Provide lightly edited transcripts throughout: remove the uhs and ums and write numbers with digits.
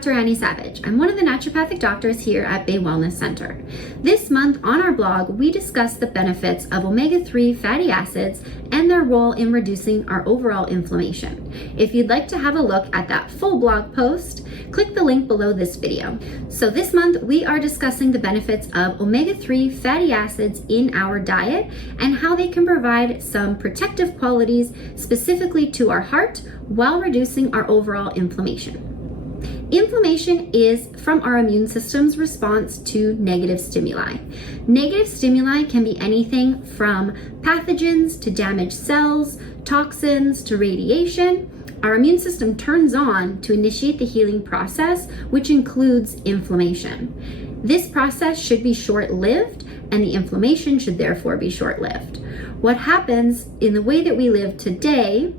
Dr. Annie Savage. I'm one of the naturopathic doctors here at Bay Wellness Center. This month on our blog, we discuss the benefits of omega-3 fatty acids and their role in reducing our overall inflammation. If you'd like to have a look at that full blog post, click the link below this video. So this month, we are discussing the benefits of omega-3 fatty acids in our diet and how they can provide some protective qualities specifically to our heart while reducing our overall inflammation. Inflammation is from our immune system's response to negative stimuli. Negative stimuli can be anything from pathogens to damaged cells, toxins to radiation. Our immune system turns on to initiate the healing process, which includes inflammation. This process should be short-lived, and the inflammation should therefore be short-lived. What happens in the way that we live today,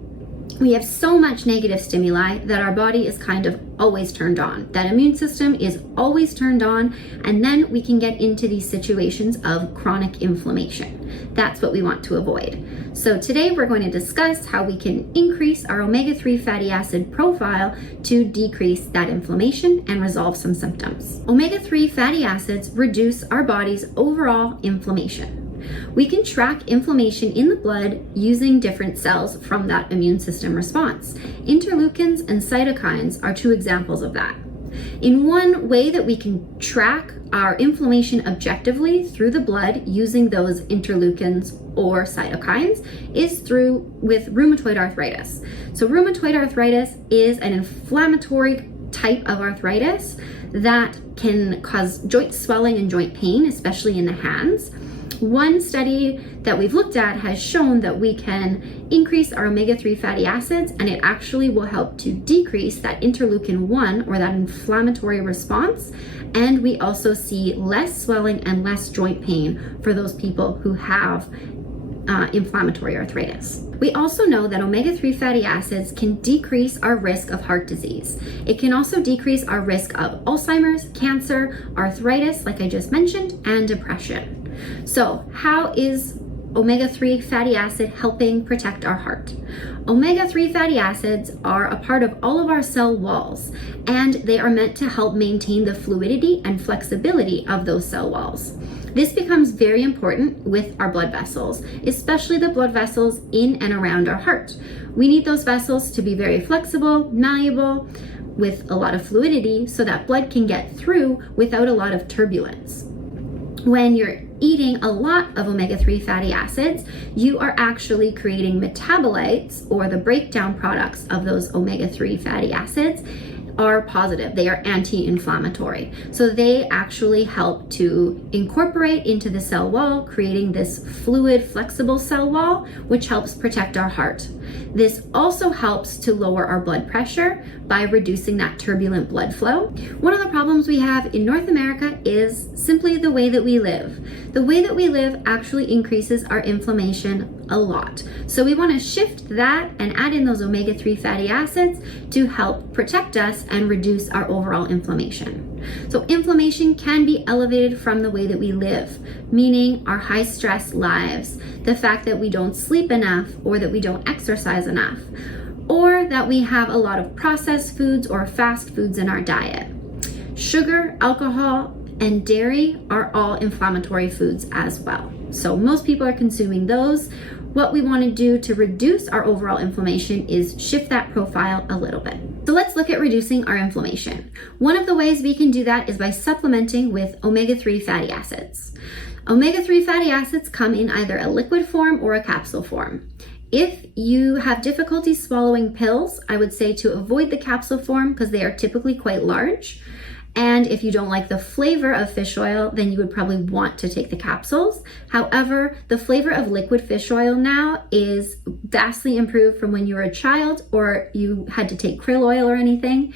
we have so much negative stimuli that our body is kind of always turned on. That immune system is always turned on, and then we can get into these situations of chronic inflammation. That's what we want to avoid. So today we're going to discuss how we can increase our omega-3 fatty acid profile to decrease that inflammation and resolve some symptoms. Omega-3 fatty acids reduce our body's overall inflammation. We can track inflammation in the blood using different cells from that immune system response. Interleukins and cytokines are two examples of that. In one way that we can track our inflammation objectively through the blood using those interleukins or cytokines is with rheumatoid arthritis. So rheumatoid arthritis is an inflammatory type of arthritis that can cause joint swelling and joint pain, especially in the hands. One study that we've looked at has shown that we can increase our omega-3 fatty acids, and it actually will help to decrease that interleukin 1 or that inflammatory response. And we also see less swelling and less joint pain for those people who have inflammatory arthritis. We also know that omega-3 fatty acids can decrease our risk of heart disease. It can also decrease our risk of Alzheimer's, cancer, arthritis, like I just mentioned, and depression. So how is omega-3 fatty acid helping protect our heart? Omega-3 fatty acids are a part of all of our cell walls, and they are meant to help maintain the fluidity and flexibility of those cell walls. This becomes very important with our blood vessels, especially the blood vessels in and around our heart. We need those vessels to be very flexible, malleable, with a lot of fluidity so that blood can get through without a lot of turbulence. When you're eating a lot of omega-3 fatty acids, you are actually creating metabolites, or the breakdown products of those omega-3 fatty acids are positive. They are anti-inflammatory. So they actually help to incorporate into the cell wall, creating this fluid, flexible cell wall, which helps protect our heart. This also helps to lower our blood pressure by reducing that turbulent blood flow. One of the problems we have in North America is simply the way that we live. The way that we live actually increases our inflammation a lot. So we want to shift that and add in those omega-3 fatty acids to help protect us and reduce our overall inflammation. So inflammation can be elevated from the way that we live, meaning our high stress lives, the fact that we don't sleep enough or that we don't exercise enough, or that we have a lot of processed foods or fast foods in our diet. Sugar, alcohol, and dairy are all inflammatory foods as well. So most people are consuming those. What we want to do to reduce our overall inflammation is shift that profile a little bit. So let's look at reducing our inflammation. One of the ways we can do that is by supplementing with omega-3 fatty acids. Omega-3 fatty acids come in either a liquid form or a capsule form. If you have difficulty swallowing pills, I would say to avoid the capsule form because they are typically quite large. And if you don't like the flavor of fish oil, then you would probably want to take the capsules. However, the flavor of liquid fish oil now is vastly improved from when you were a child or you had to take krill oil or anything.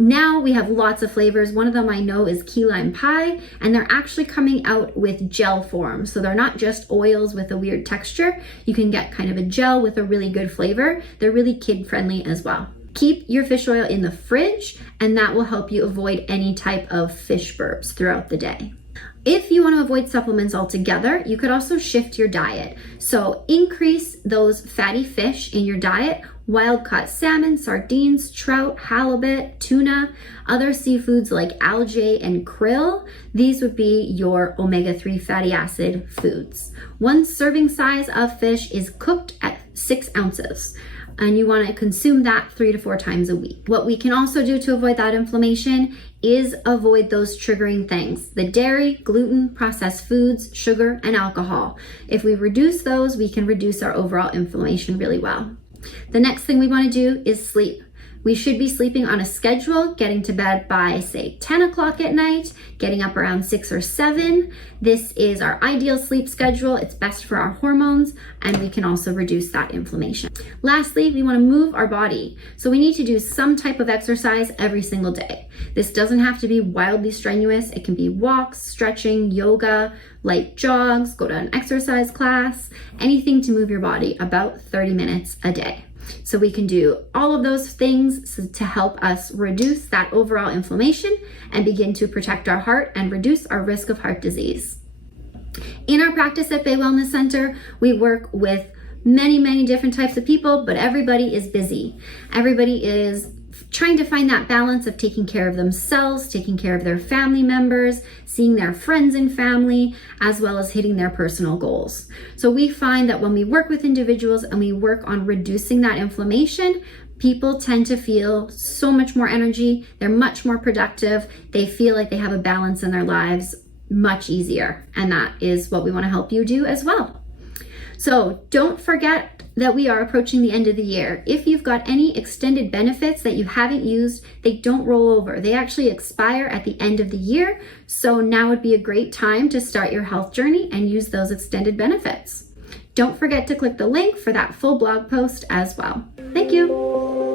Now we have lots of flavors. One of them I know is key lime pie, and they're actually coming out with gel form. So they're not just oils with a weird texture. You can get kind of a gel with a really good flavor. They're really kid friendly as well. Keep your fish oil in the fridge, and that will help you avoid any type of fish burps throughout the day. If you want to avoid supplements altogether, you could also shift your diet. So increase those fatty fish in your diet, wild-caught salmon, sardines, trout, halibut, tuna, other seafoods like algae and krill. These would be your omega-3 fatty acid foods. One serving size of fish is cooked at 6 ounces. And you want to consume that 3 to 4 times a week. What we can also do to avoid that inflammation is avoid those triggering things: the dairy, gluten, processed foods, sugar, and alcohol. If we reduce those, we can reduce our overall inflammation really well. The next thing we want to do is sleep. We should be sleeping on a schedule, getting to bed by, say, 10 o'clock at night, getting up around 6 or 7. This is our ideal sleep schedule. It's best for our hormones, and we can also reduce that inflammation. Lastly, we want to move our body. So we need to do some type of exercise every single day. This doesn't have to be wildly strenuous. It can be walks, stretching, yoga, light jogs, go to an exercise class, anything to move your body about 30 minutes a day. So we can do all of those things to help us reduce that overall inflammation and begin to protect our heart and reduce our risk of heart disease. In our practice at Bay Wellness Center, we work with many different types of people, but everybody is busy. Everybody is trying to find that balance of taking care of themselves, taking care of their family members, seeing their friends and family, as well as hitting their personal goals. So we find that when we work with individuals and we work on reducing that inflammation, people tend to feel so much more energy. They're much more productive. They feel like they have a balance in their lives much easier. And that is what we want to help you do as well. So don't forget that we are approaching the end of the year. If you've got any extended benefits that you haven't used, they don't roll over. They actually expire at the end of the year. So now would be a great time to start your health journey and use those extended benefits. Don't forget to click the link for that full blog post as well. Thank you.